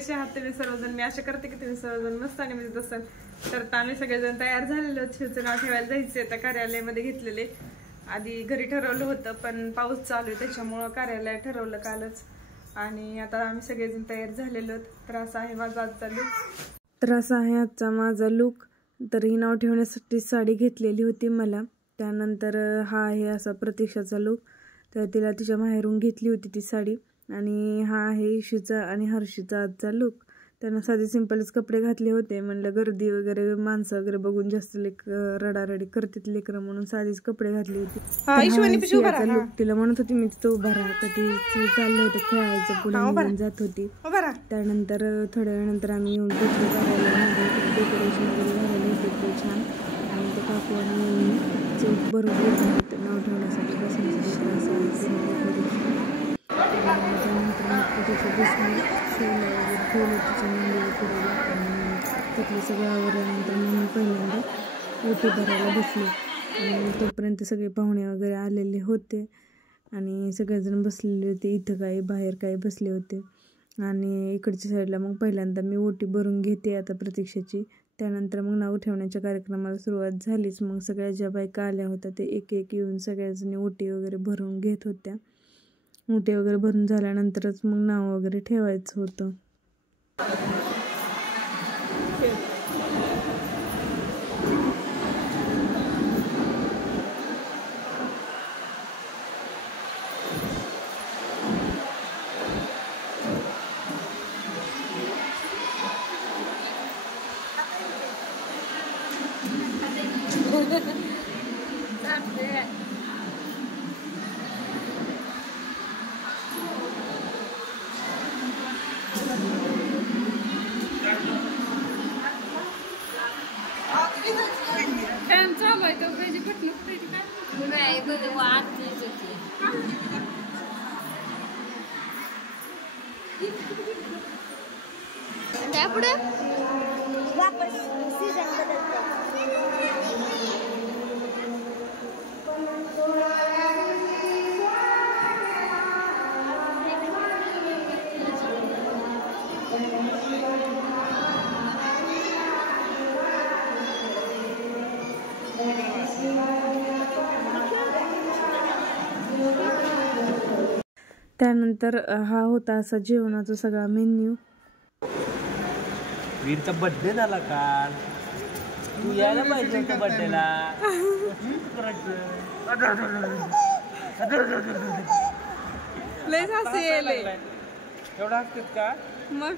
कसे आहात तुम्ही सर्वजण? मी आशा करते की तुम्ही सर्वजण मस्त आणि मजेत असाल. तर आम्ही सगळेजण तयार झालेलो. शिवचं नाव ठेवायला जायचे त्या कार्यालयामध्ये घेतलेले. आधी घरी ठरवलं होतं पण पाऊस चालू आहे त्याच्यामुळं कार्यालय ठरवलं कालच. आणि आता आम्ही सगळेजण तयार झालेलो. तर असा आहे माझा आजचा लुक. तर ही नाव ठेवण्यासाठी साडी घेतलेली होती मला. त्यानंतर हा आहे असा प्रतीक्षाचा लुक. तर तिला तिच्या माहेरून घेतली होती ती साडी. आणि हा आहे इशूचा आणि हर्षीचा आजचा लुक. त्यांना साधे सिंपलच कपडे घातले होते. म्हणलं गर्दी वगैरे माणसं वगैरे बघून जास्त रडारडी करतात लेकरं म्हणून साधेच कपडे घातले होते. लुक तिला म्हणत होती मी तिथं उभा राहा. तर ती चाललं होतं खेळायचं पुढे निघून जात होती. त्यानंतर थोड्या वेळानंतर आम्ही येऊन बसलो कार्यालयामध्ये. डेकोरेशन वगैरे झालेलं होते ते छान. आणि ते काकू आणि चौक बरोबर नाव ठेवण्यासाठी बसण्यासाठी त्यानंतर मग तिच्या बसणे ठेवलं तिच्या मांडीवर फिरवलं. आणि तिथलं सगळं आवरल्यानंतर मग मी पहिल्यांदा ओटी भरायला बसले. आणि तोपर्यंत सगळे पाहुणे वगैरे आलेले होते आणि सगळेजण बसलेले होते. इथं काही बाहेर काही बसले होते. आणि इकडच्या साईडला मग पहिल्यांदा मी ओटी भरून घेते आता प्रतीक्षेची. त्यानंतर मग नाव ठेवण्याच्या कार्यक्रमाला सुरुवात झालीच. मग सगळ्या ज्या बायका आल्या होत्या ते एक एक येऊन सगळ्याजणी ओटी वगैरे भरून घेत होत्या. ओटी वगैरे भरून झाल्यानंतरच मग नाव वगैरे ठेवायचं होतं. त्यापुढे वापस सीझन बदलतो. त्यानंतर हा होता असा जेवणाचा सगळा मेन्यू. वीरचा बर्थडे झाला काल. तू यायला पाहिजे होतं बर्थडेला. लयच हसू यायले. एवढा हसतेत का? मग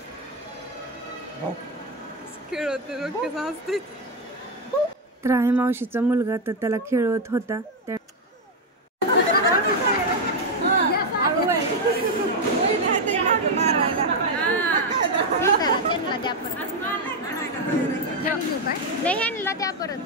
खेळत कसं हसते. तर आहे मावशीचा मुलगा. तर त्याला खेळवत होता. नाही आणला त्या परत.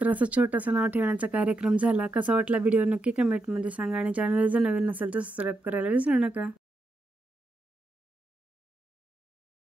तर असा छोटासा नाव ठेवण्याचा कार्यक्रम झाला. कसा वाटला व्हिडिओ नक्की कमेंटमध्ये सांगा. आणि चॅनल जर नवीन नसेल तर सबस्क्राईब करायला विसरू नका.